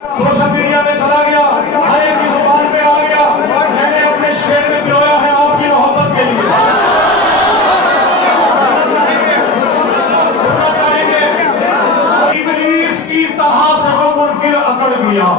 Social media में चला गया, हर एक की जुबान पे आ गया। मैंने अपने शेर में पिरोया है आपकी मोहब्बत के लिए। सुनना चाहेंगे? इब्लीस की तरह से वो मुनकिर अकड़ गया।